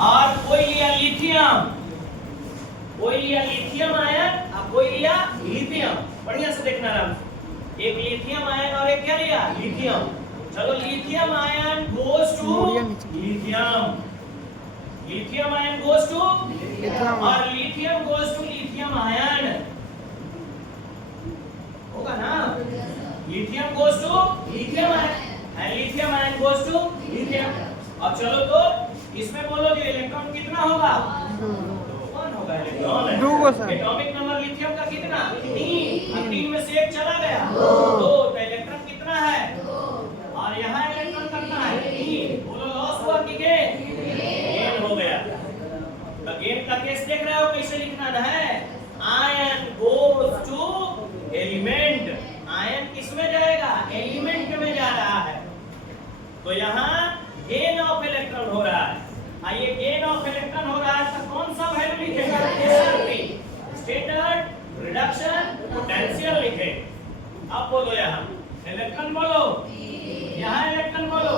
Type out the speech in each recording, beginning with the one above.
और कोई लिया लिथियम, कोई लिया लिथियम आयन और कोई लिया लिथियम। बढ़िया से देखना आराम से, एक लिथियम आयन और एक क्या लिया लिथियम। चलो lithium ion goes to lithium, lithium ion goes to और lithium goes to lithium ion, होगा ना। Lithium goes to lithium ion, lithium ion goes to lithium. अब चलो तो इसमें बोलो जो इलेक्ट्रॉन कितना होगा, 1 होगा इलेक्ट्रॉन। 2 को सर। एटॉमिक नंबर लिथियम का कितना 3, अब 3 में से 1 चला गया 2, तो इलेक्ट्रॉन कितना है, और यहाँ इलेक्ट्रॉन कितना है 3। बोलो लॉस हुआ कि गेन हो गया। तो गेन का केस देख रहे हो कैसे लिखना है, ion goes to element, ion किस में जाएगा एलिमेंट में जा रहा है। तो यहाँ गेन ऑफ इलेक्ट्रॉन हो रहा है, ये गेन ऑफ इलेक्ट्रॉन हो रहा है तो कौन सा वैल्यू लिखेगा, एसआरपी स्टैंडर्ड रिडक्शन पोटेंशियल लिखे। अब बोलो यहाँ इलेक्ट्रॉन बोलो, यहाँ इलेक्ट्रॉन बोलो,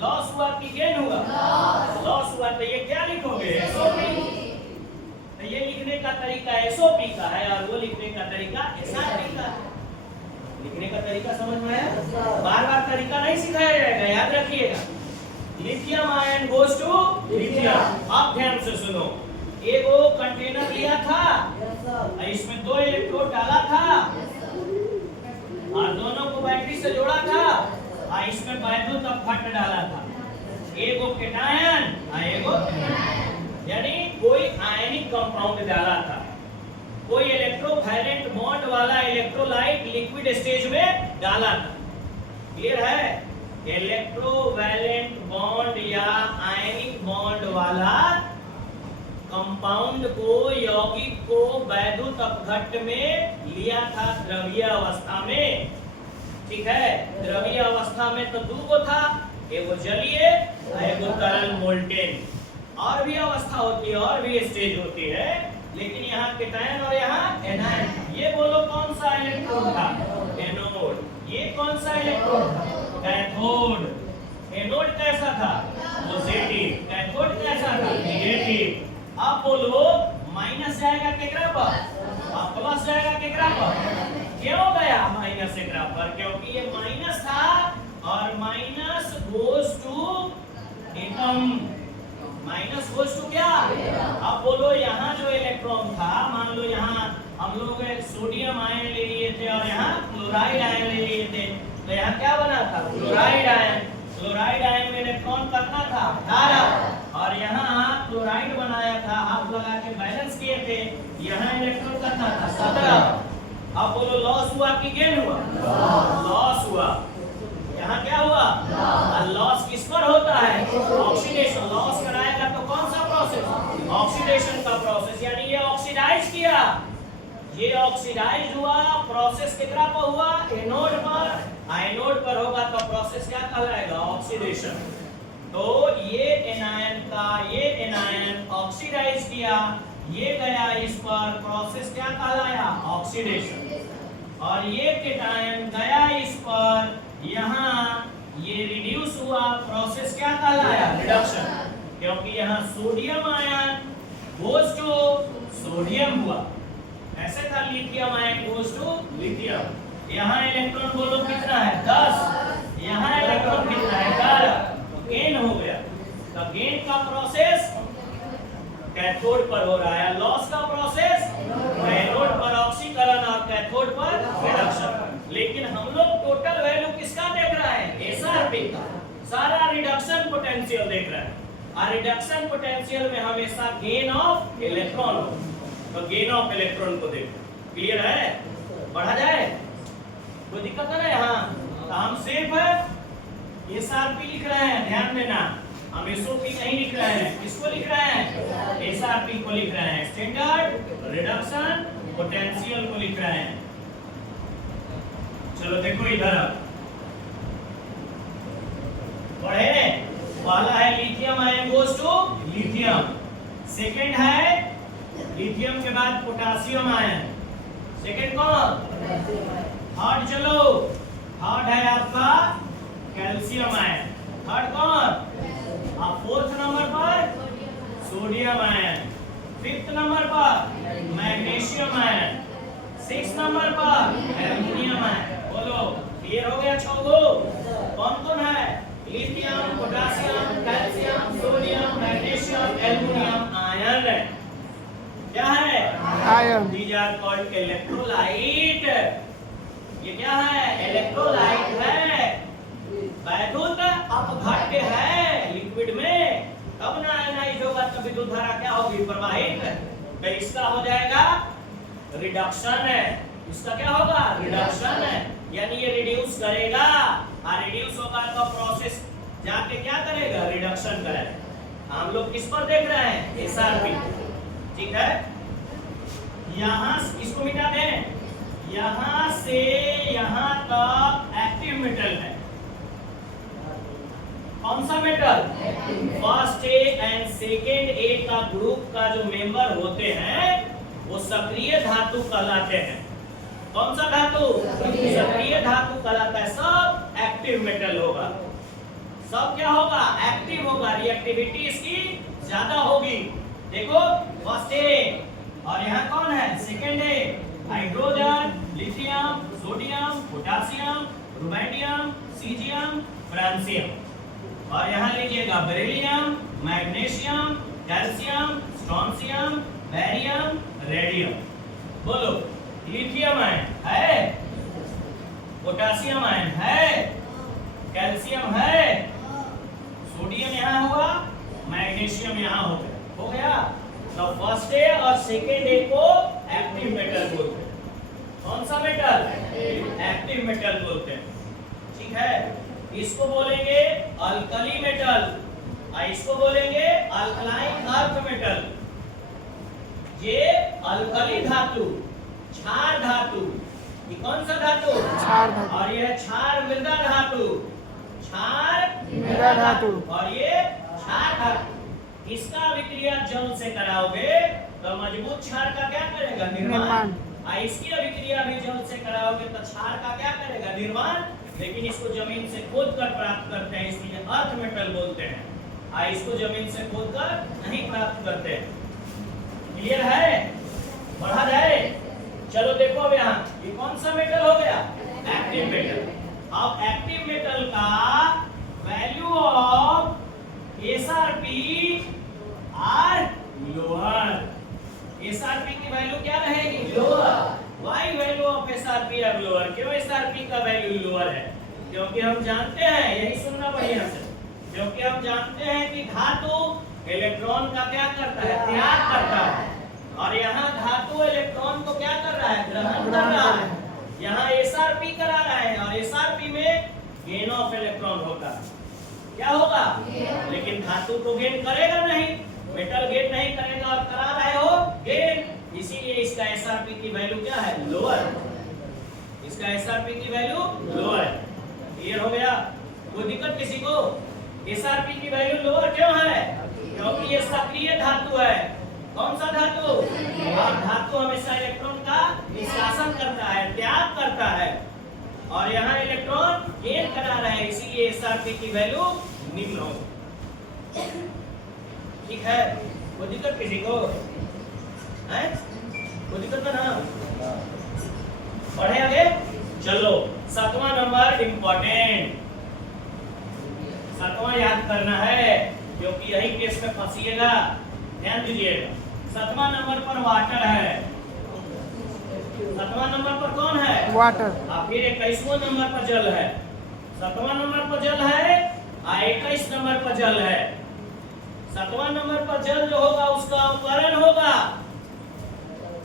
लॉस हुआ कि गेन हुआ, लॉस हुआ। तो ये क्या लिखोगे एसओपी, तो ये लिखने का तरीका एसओपी का है और वो लिखने का तरीका एसआरपी का। लिखने का तरीका समझ में आया, बार बार तरीका नहीं सिखाया जाएगा, याद रखिएगा। Lithium ion goes to lithium. अब ध्यान से सुनो, एक वो कंटेनर लिया था, इसमें 2 इलेक्ट्रोड डाला था और दोनों को बैटरी से जोड़ा था और इसमें वैद्युत अपघट्ट डाला था, एगो केटायन और एगो एनायन, यानी कोई आयनिक कंपाउंड डाला था, कोई इलेक्ट्रोवैलेंट बॉन्ड वाला इलेक्ट्रोलाइट लिक्विड स्टेज में डाला था। क्लियर है, इलेक्ट्रोवैलेंट बॉन्ड या आयनिक बॉन्ड वाला कंपाउंड को यौगिक को वैद्युत अपघट्ट में लिया था द्रवीय अवस्था में। ठीक है, द्रवीय अवस्था में तो 2 को था, एगो जलीय और एगो तरल मोल्टेन। और भी अवस्था होती है और भी स्टेज होती है, लेकिन यहाँ केटायन और यहाँ एनायन। ये बोलो कौन सा इलेक्ट्रोड था, एनोड। ये कौन सा इलेक्ट्रोड था, कैथोड। एनोड कैसा था, पॉजिटिव, कैथोड कैसा था, नेगेटिव। अब बोलो माइनस जाएगा केकरा पर और प्लस जाएगा केकरा पर, क्यों गया माइनस एकरा पर, क्योंकि ये माइनस था और minus goes to atom, minus goes to क्या। अब बोलो यहाँ जो इलेक्ट्रॉन था, मान लो यहाँ हम लोग सोडियम आयन ले लिए थे और यहाँ क्लोराइड आयन ले लिए थे, तो यहाँ क्या बना था क्लोराइड आयन। क्लोराइड आयन में इलेक्ट्रॉन कितना था 18 और यहाँ क्लोराइड बनाया था, हाथ लगा के बैलेंस किए थे, यहाँ इलेक्ट्रॉन कितना था 17। अब बोलो लॉस हुआ कि गेन हुआ, लॉस हुआ। यहाँ क्या हुआ, लॉस किस पर होता है, ऑक्सीडेशन। लॉस कराएगा तो कौन सा प्रोसेस, ऑक्सीडेशन का प्रोसेस, यानी ये ऑक्सीडाइज किया, ये ऑक्सीडाइज हुआ। प्रोसेस कितना पर हुआ, एनोड पर। एनोड पर होगा तो प्रोसेस क्या कहलाएगा, ऑक्सीडेशन। तो ये एनायन का, ये एनायन ऑक्सीडाइज किया, ये गया इस पर, प्रोसेस क्या कहलाया, ऑक्सीडेशन। और ये केटायन गया इस पर, यहाँ ये रिड्यूस हुआ, प्रोसेस क्या कहलाया, रिडक्शन। क्योंकि यहाँ sodium ion goes to sodium हुआ, ऐसे था lithium ion goes to lithium. यहाँ इलेक्ट्रॉन बोलो कितना है 10, यहाँ इलेक्ट्रॉन कितना है 11, गेन हो गया। तो गेन का प्रोसेस कैथोड पर हो रहा है, लॉस का प्रोसेस एनोड पर ऑक्सीकरण और कैथोड पर रिडक्शन। लेकिन हम लोग टोटल वैल्यू किसका देख रहे हैं, एसआरपी का, सारा रिडक्शन पोटेंशियल देख रहे हैं। और रिडक्शन पोटेंशियल में हमेशा गेन ऑफ इलेक्ट्रॉन, तो गेन ऑफ इलेक्ट्रॉन को देखो। क्लियर है, बढ़ा जाए, कोई दिक्कत है यहाँ। तो हम सिर्फ एसआरपी लिख रहे हैं, ध्यान देना, हम एसओपी नहीं लिख रहे हैं। किसको लिख रहे हैं, एसआरपी को लिख रहे हैं, स्टैंडर्ड रिडक्शन पोटेंशियल को लिख रहे हैं। चलो देखो इधर पढ़े, पहला है lithium ion goes to lithium, second है लिथियम के बाद पोटेशियम आयन, सेकंड कौन, थर्ड। चलो थर्ड है आपका कैल्शियम आयन, थर्ड कौन, और फोर्थ नंबर पर सोडियम आयन, 5th नंबर पर मैग्नीशियम आयन, 6th नंबर पर एल्युमिनियम आयन। बोलो क्लियर हो गया छो? कौन कौन है? Lithium, potassium, calcium, sodium, magnesium, aluminium ion. क्या है? Ion. These are called electrolyte। ये क्या है? इलेक्ट्रोलाइट है। वैद्युत अपघट्य है लिक्विड में, तब ना आयनाइज होगा, तब विद्युत धारा क्या होगी? प्रवाहित। तो इसका हो जाएगा रिडक्शन है। इसका क्या होगा? रिडक्शन है, यानी ये रिड्यूस करेगा, और रिड्यूस होगा तो प्रोसेस जाके क्या करेगा? रिडक्शन करेगा। हम लोग किस पर देख रहे हैं? एसआरपी। ठीक है, यहां इसको मिटा दें, यहां से यहां तक एक्टिव मेटल है। कौन सा metal? First A and second A का ग्रुप का जो मेंबर होते हैं वो सक्रिय धातु कहलाते हैं। कौन सा धातु? सक्रिय धातु कहलाता है। सब एक्टिव मेटल होगा, सब क्या होगा? एक्टिव होगा, रिएक्टिविटी इसकी ज्यादा होगी। देखो फर्स्ट ए, और यहाँ कौन है? Second A. Hydrogen, lithium, sodium, potassium, rubidium, caesium, francium. और यहाँ लीजिएगा beryllium, magnesium, calcium, strontium, barium, radium. बोलो लिथियम आयन है, पोटेशियम आयन है, कैल्शियम है, सोडियम यहाँ हुआ, मैग्नीशियम यहाँ हो गया। हो गया। तो फर्स्ट ए और सेकेंड ए को एक्टिव मेटल बोलते हैं। कौन सा मेटल? एक्टिव मेटल बोलते हैं। ठीक है, इसको बोलेंगे अल्कली मेटल, और इसको बोलेंगे अल्कलाइन अर्थ मेटल। ये अल्कली धातु, क्षार धातु, ये कौन सा धातु? क्षार धातु। और ये क्षार मृदा धातु, क्षार मृदा धातु, और ये क्षार धातु। इसका अभिक्रिया जल से कराओगे तो मजबूत क्षार का क्या करेगा? निर्माण। और इसकी अभिक्रिया भी जल से कराओगे तो क्षार का क्या करेगा? निर्माण। लेकिन इसको जमीन से खोद कर प्राप्त करते हैं, इसलिए अर्थ मेटल बोलते हैं। और इसको जमीन से खोद कर नहीं प्राप्त करते हैं। क्लियर है? बढ़ा जाए। चलो देखो अब यहाँ ये कौन सा मेटल हो गया? Active metal. अब एक्टिव मेटल का value of SRP are lower. SRP की वैल्यू क्या रहेगी? Lower. Why value of SRP are lower? क्यों एसआरपी का वैल्यू लोअर है? क्योंकि हम जानते हैं, यही सुनना बढ़िया से, क्योंकि हम जानते हैं कि धातु इलेक्ट्रॉन का क्या करता है? त्याग करता है। और यहाँ धातु इलेक्ट्रॉन को क्या कर रहा है? ग्रहण कर रहा है। यहाँ एसआरपी करा रहा है, और एसआरपी में गेन ऑफ इलेक्ट्रॉन होगा। क्या होगा? लेकिन धातु तो गेन करेगा नहीं, मेटल गेन नहीं करेगा, और करा रहे हो गेन, इसीलिए इसका एसआरपी की वैल्यू क्या है? लोअर। इसका एसआरपी की वैल्यू लोअर है। क्लियर हो गया? कोई दिक्कत किसी को? एसआरपी की वैल्यू लोअर क्यों है? क्योंकि ये सक्रिय धातु है। कौन सा धातु? और धातु हमेशा इलेक्ट्रॉन का निष्कासन करता है, त्याग करता है, और यहाँ इलेक्ट्रॉन गेन करा रहा है, इसीलिए एसआरपी की वैल्यू निम्न हो। ठीक है? कोई दिक्कत किसी को है? कोई दिक्कत ना? पढ़े आगे? चलो 7वां नंबर इंपॉर्टेंट, 7वां याद करना है, क्योंकि यही केस में फंसिएगा। ध्यान दीजिएगा। 7वां नंबर पर वाटर है। 7वां नंबर पर कौन है? वाटर। और फिर 21वां नंबर पर जल है। 7वां नंबर पर जल है और 21 नंबर पर जल है। 7वां नंबर पर जल जो होगा उसका अवकरण होगा,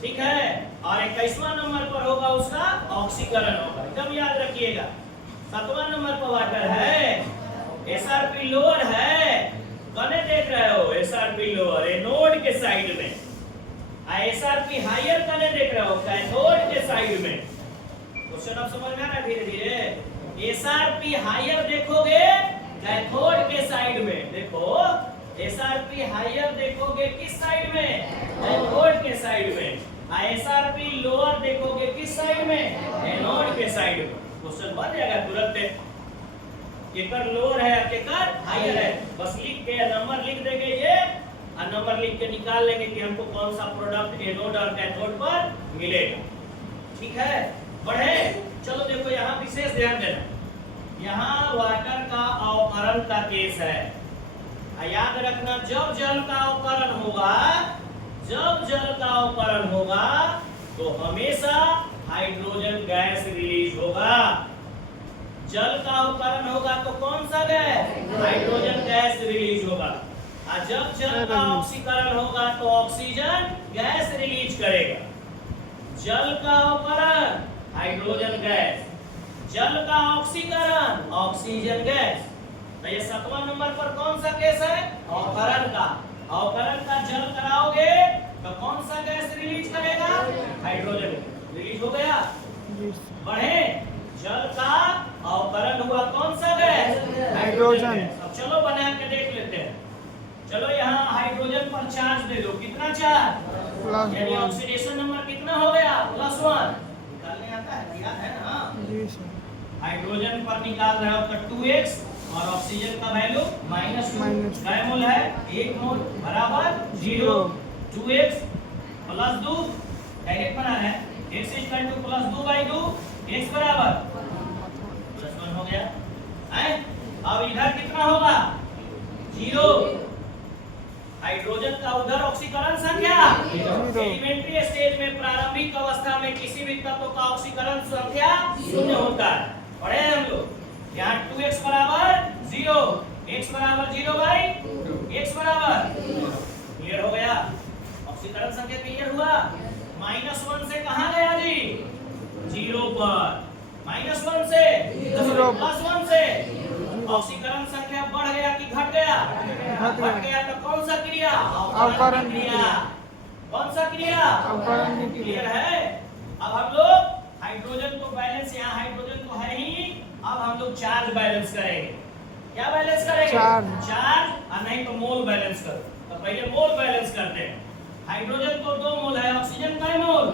ठीक है, और 21वां नंबर पर होगा उसका ऑक्सीकरण होगा। एकदम याद रखिएगा। 7वां नंबर पर वाटर है, एसआरपी लोअर है, कने देख रहे हो? एसआरपी लोअर एनोड के साइड में, एसआरपी हायर कने देख रहे हो? कैथोड के साइड में। क्वेश्चन अब समझ में आ रहा है धीरे धीरे। एसआरपी हायर देखोगे कैथोड के साइड में, देखो एसआरपी हायर देखोगे किस साइड में? कैथोड के साइड में। एसआरपी लोअर देखोगे किस साइड में? एनोड के साइड में। क्वेश्चन बन जाएगा तुरंत। केकर लोअर है, केकर हायर है, बस लिख के नंबर लिख देंगे ये, और नंबर लिख के निकाल लेंगे कि हमको कौन सा प्रोडक्ट एनोड और कैथोड पर मिलेगा। ठीक है, बढ़े। चलो देखो यहाँ विशेष ध्यान देना, यहाँ वाटर का अवकरण का केस है। याद रखना, जब जल का अवकरण होगा, जब जल का अवकरण होगा तो हमेशा हाइड्रोजन गैस रिलीज होगा। जल का अवकरण होगा तो कौन सा गैस? हाइड्रोजन गैस रिलीज होगा। और जब जल का ऑक्सीकरण होगा तो ऑक्सीजन गैस रिलीज करेगा। जल का अवकरण हाइड्रोजन गैस, जल का ऑक्सीकरण ऑक्सीजन गैस। तो ये 7वां नंबर पर कौन सा केस है? अवकरण का। अवकरण का जल कराओगे तो कौन सा गैस रिलीज करेगा? हाइड्रोजन रिलीज हो गया। बढ़े, जल का अवकरण हुआ कौन सा गैस? हाइड्रोजन। अब चलो बना के देख लेते हैं। चलो यहाँ हाइड्रोजन पर चार्ज दे दो, कितना चार्ज? यानी ऑक्सीडेशन नंबर कितना हो गया? +1। निकालने आता है, याद है ना? जी सर। हाइड्रोजन पर निकाल रहे हो तो 2x और ऑक्सीजन का वैल्यू -2। काय मोल है? 1 मोल बराबर 0। 2x + 2 डायरेक्ट बना रहे हैं, x = +2/2, x बराबर +1 हो गया है। अब इधर कितना होगा? 0। हाइड्रोजन का उधर ऑक्सीकरण संख्या 0। एलिमेंट्री स्टेज में प्रारंभिक अवस्था में किसी भी तत्व का ऑक्सीकरण संख्या 0 होता है। पढ़े हम लोग। यहाँ 2x बराबर 0, x बराबर 0/2, x बराबर क्लियर हो गया। ऑक्सीकरण संख्या क्लियर हुआ। -1 से कहाँ गया जी? 0 पर। -1 से 0 +1 से ऑक्सीकरण संख्या बढ़ गया कि घट गया? घट गया। तो कौन सा क्रिया? अवकरण क्रिया। कौन सा क्रिया? अवकरण की क्लियर है। अब हम लोग हाइड्रोजन को बैलेंस, यहाँ हाइड्रोजन तो है ही, अब हम लोग चार्ज बैलेंस करेंगे। क्या बैलेंस करेंगे? चार्ज और नहीं तो मोल बैलेंस करो। तो पहले मोल बैलेंस करते हैं। हाइड्रोजन तो 2 मोल है, ऑक्सीजन का मोल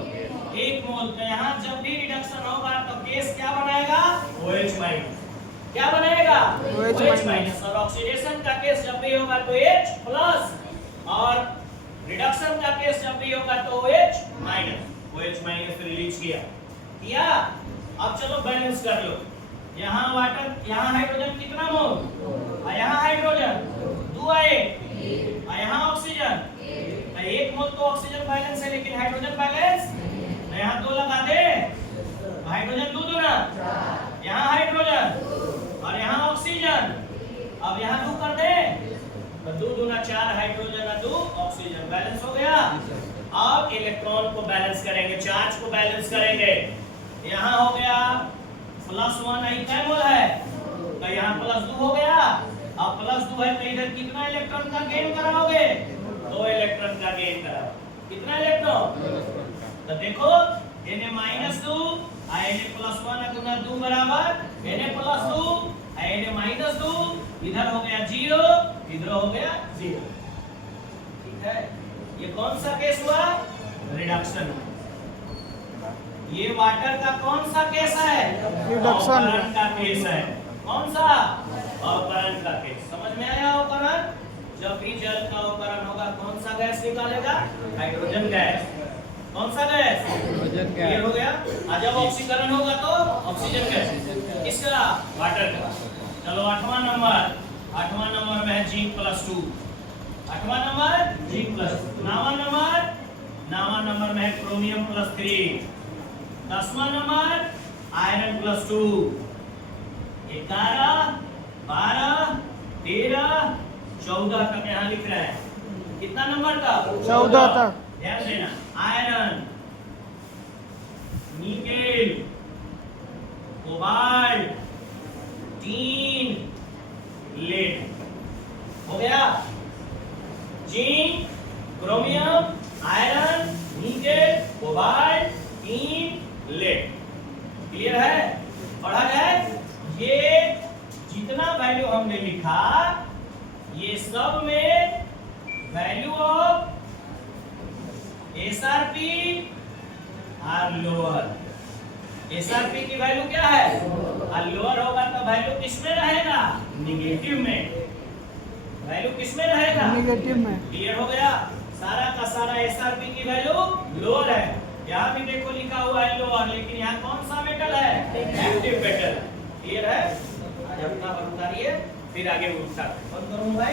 1 मोल। तो यहाँ जब भी रिडक्शन होगा तो केस क्या बनाएगा? OH-। क्या बनाएगा? OH-। और ऑक्सीडेशन का केस जब भी होगा तो H+ और रिडक्शन का केस जब भी होगा तो OH-। OH- रिलीज किया। अब चलो बैलेंस कर लो। यहाँ वाटर, यहाँ हाइड्रोजन कितना मोल? और यहाँ हाइड्रोजन 2 आए, और यहाँ ऑक्सीजन 1 मोल। तो ऑक्सीजन बैलेंस है लेकिन हाइड्रोजन बैलेंस, तो यहाँ 2 लगा दे। हाइड्रोजन 2 दूना, यहाँ हाइड्रोजन और यहाँ ऑक्सीजन। अब यहाँ 2 कर दे तो 2 दूना 4, हाइड्रोजन और 2 ऑक्सीजन बैलेंस हो गया। अब इलेक्ट्रॉन को बैलेंस करेंगे, चार्ज को बैलेंस करेंगे। यहाँ हो गया +1, आई क्या मोल है? तो यहाँ +2 हो गया। अब +2 है तो इधर कितना इलेक्ट्रॉन का गेन कराओगे? 2 इलेक्ट्रॉन का गेन कराओ। कितना इलेक्ट्रॉन? तो देखो Na-2 Na+1 गुना 2 बराबर Na+2 Na-2, इधर हो गया 0, इधर हो गया 0। ठीक है, ये कौन सा केस हुआ? रिडक्शन। ये वाटर का कौन सा केस है? रिडक्शन का केस है। कौन सा? अवकरण का केस। समझ में आया? अवकरण, जब भी जल का अवकरण होगा कौन सा गैस निकालेगा? Hydrogen gas. कौन सा गैस? Hydrogen gas. ये हो गया। और जब ऑक्सीकरण होगा तो ऑक्सीजन गैस। किसका? वाटर का। चलो 8वां नंबर में है Zn+2। 8वां number Zn+2। 9वां नंबर में है क्रोमियम+3। 10वां नंबर आयरन+2। 11, 12, 13, 14 तक यहाँ लिख रहे हैं। कितना नंबर तक? 14 तक। ध्यान देना। Iron, nickel, cobalt, tin, lead. हो गया। Zinc, chromium, iron, nickel, cobalt, tin, lead. Clear है? पढ़ा जाए। ये जितना वैल्यू हमने लिखा, ये सब में वैल्यू ऑफ SRP और लोअर। SRP की वैल्यू क्या है? और लोअर होगा तो वैल्यू किसमें रहेगा? निगेटिव में। वैल्यू किसमें रहेगा? नेगेटिव में। क्लियर हो गया? सारा का सारा एसआरपी की वैल्यू लोअर है। यहाँ भी देखो लिखा हुआ है लोअर, लेकिन यहाँ कौन सा मेटल है? Active metal. क्लियर है? आज अपना उतारिए, फिर आगे उठा बंद करूँ भाई।